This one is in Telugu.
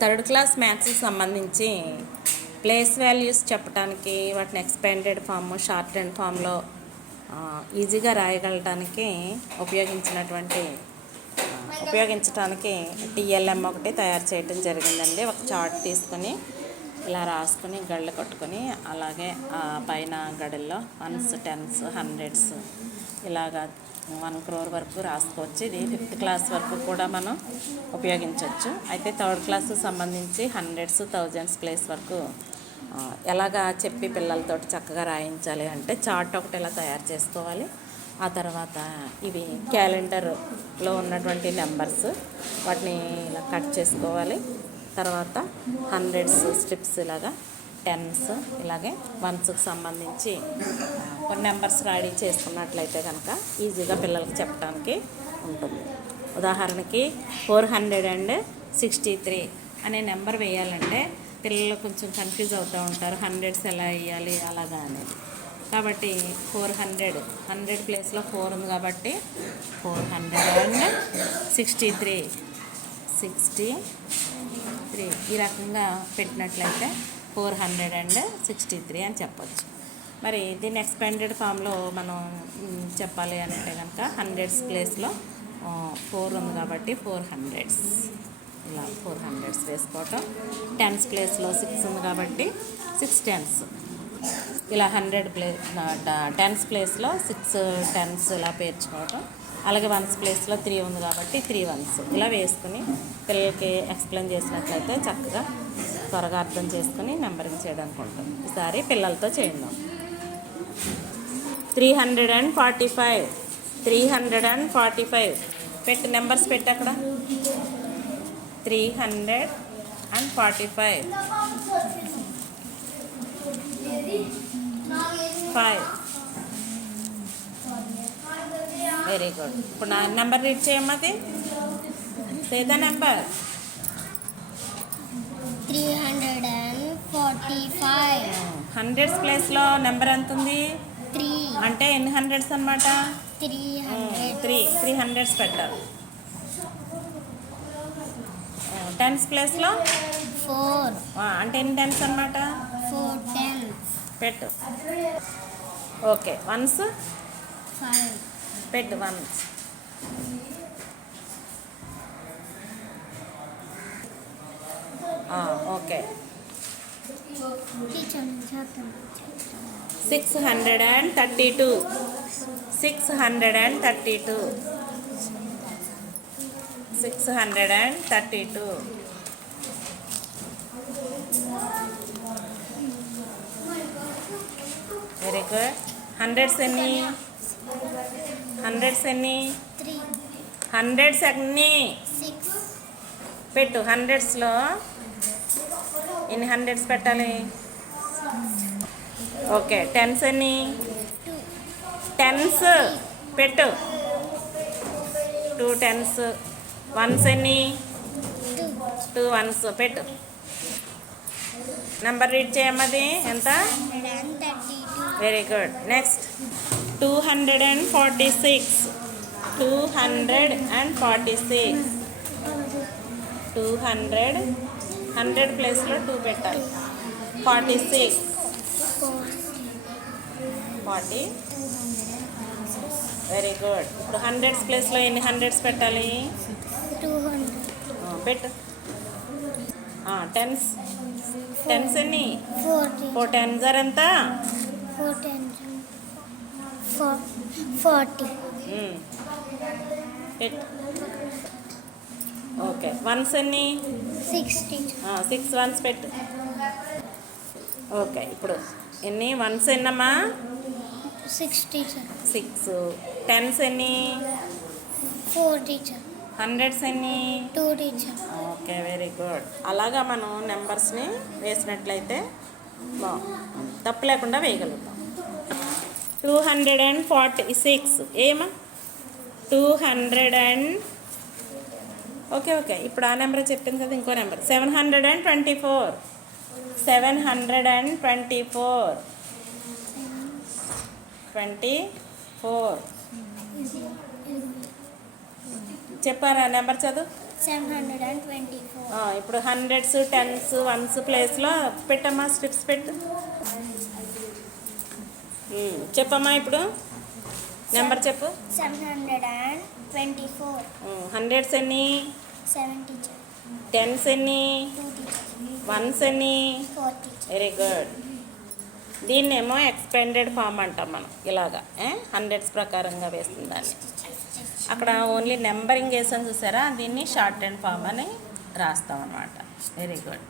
థర్డ్ క్లాస్ మ్యాథ్స్కి సంబంధించి ప్లేస్ వాల్యూస్ చెప్పడానికి వాటిని ఎక్స్పాండెడ్ ఫామ్, షార్ట్ అండ్ ఫామ్లో ఈజీగా రాయగలటానికి ఉపయోగించడానికి టీఎల్ఎం ఒకటి తయారు చేయడం జరిగిందండి. ఒక చార్ట్ తీసుకొని ఇలా రాసుకొని గళ్ళు కట్టుకొని అలాగే పైన గడుల్లో వన్స్, టెన్స్, హండ్రెడ్స్ ఇలాగా 1 crore వరకు రాసుకోవచ్చు. ఇది 5th క్లాస్ వరకు కూడా మనం ఉపయోగించవచ్చు. అయితే థర్డ్ క్లాస్కి సంబంధించి హండ్రెడ్స్, థౌజండ్స్ ప్లేస్ వరకు ఎలాగా చెప్పి పిల్లలతోటి చక్కగా రాయించాలి అంటే చార్ట్ ఒకటి ఇలా తయారు చేసుకోవాలి. ఆ తర్వాత ఇవి క్యాలెండర్లో ఉన్నటువంటి నెంబర్స్ వాటిని ఇలా కట్ చేసుకోవాలి. తర్వాత హండ్రెడ్స్ స్ట్రిప్స్ ఇలాగా, టెన్స్ ఇలాగే వన్స్కి సంబంధించి కొన్ని నెంబర్స్ రెడీ చేసుకున్నట్లయితే కనుక ఈజీగా పిల్లలకి చెప్పడానికి ఉంటుంది. ఉదాహరణకి 463 అనే నెంబర్ వేయాలంటే పిల్లలు కొంచెం కన్ఫ్యూజ్ అవుతూ ఉంటారు, హండ్రెడ్స్ ఎలా వేయాలి అలాగా అనేది. కాబట్టి 100 ప్లేస్లో 4 ఉంది కాబట్టి 463 ఈ రకంగా పెట్టినట్లయితే 463 అని చెప్పచ్చు. మరి దీన్ని ఎక్స్పాండెడ్ ఫామ్లో మనం చెప్పాలి అంటే కనుక హండ్రెడ్స్ ప్లేస్లో 4 ఉంది కాబట్టి 400s ఇలా 400s వేసుకోవటం. టెన్స్ ప్లేస్లో 6 ఉంది కాబట్టి 6 tens ఇలా 10s ప్లేస్లో 6 tens ఇలా పేర్చుకోవటం. అలాగే వన్స్ ప్లేస్లో 3 ఉంది కాబట్టి 3 ones ఇలా వేసుకుని పిల్లలకి ఎక్స్ప్లెయిన్ చేసినట్లయితే చక్కగా త్వరగా అర్థం చేసుకుని నెంబరింగ్ చేయడానికి ఉంటుంది. ఈసారి పిల్లలతో చేద్దాం. 345 పెట్టి నెంబర్స్ పెట్టి అక్కడ 345 5 వెరీ గుడ్. ఇప్పుడు నా నెంబర్ రీడ్ చేయమ్మది. Say the number 345. హండ్రెడ్స్ ప్లేస్లో నెంబర్ ఎంత ఉంది? 3 అంటే ఎన్ని హండ్రెడ్స్ అనమాట? 300 హండ్రెడ్స్ పెట్టాలి. టెన్స్ ప్లేస్లో 4 అంటే ఎన్ని టెన్స్ అనమాట? 4 tens పెట్టు. ఓకే వన్స్ 5 పెట్టు once. Okay 632 very good. Hundreds ఎన్ని? 3 హండ్రెడ్స్ ఎన్ని 6 పెట్టు. హండ్రెడ్స్లో ఎన్ని హండ్రెడ్స్ పెట్టాలి? ఓకే టెన్స్ ఎన్ని? 2 టెన్స్ పెట్టు. 2 tens. వన్స్ ఎన్ని? 2 ones పెట్టు. నెంబర్ రీడ్ చేయమ్మది. ఎంత? 132. Very good. నెక్స్ట్ 246 100 ప్లేస్లో 2 పెట్టాలి. 46 40 వెరీ గుడ్. ఇప్పుడు హండ్రెడ్స్ ప్లేస్లో ఎన్ని హండ్రెడ్స్ పెట్టాలి? 200 పెట్టు. టెన్స్ ఎన్ని? 4 tens ఎంత? 4 tens 40 పెట్టు. ఓకే వన్స్ ఎన్ని? 60 6 ones పెట్టు. ఓకే ఇప్పుడు ఎన్ని వన్స్ ఎన్నమ్మా? 60 6. టెన్స్ ఎన్ని? 4 teacher హండ్రెడ్స్ ఎన్ని? 2 teacher ఓకే వెరీ గుడ్. అలాగా మనం నెంబర్స్ని వేసినట్లయితే తప్పు లేకుండా వేయగలుగుతాం. 246 ఏమా? 200 ఓకే ఇప్పుడు ఆ నెంబర్ చెప్పింది కదా. ఇంకో నెంబర్ 724 24 చెప్పారా నెంబర్ చదువు. 724. ఇప్పుడు హండ్రెడ్స్ టెన్స్ వన్స్ ప్లేస్లో పెట్టమ్మా, స్ట్రిప్స్ పెట్టు. చెప్పమ్మా ఇప్పుడు నెంబర్ చెప్పు. 724. హండ్రెడ్స్ ఎన్ని, 7 teacher. టెన్స్ ఎన్ని, 2 teacher. వన్స్ ఎన్ని. 4 teacher. Very good. దీన్నేమో ఎక్స్పెండెడ్ ఫామ్ అంటాం మనం. ఇలాగా హండ్రెడ్స్ ప్రకారంగా వేస్తుంది దాన్ని. అక్కడ ఓన్లీ నెంబరింగ్ వేసాను చూసారా, దీన్ని షార్ట్ అండ్ ఫామ్ అని రాస్తాం అన్నమాట. Very good.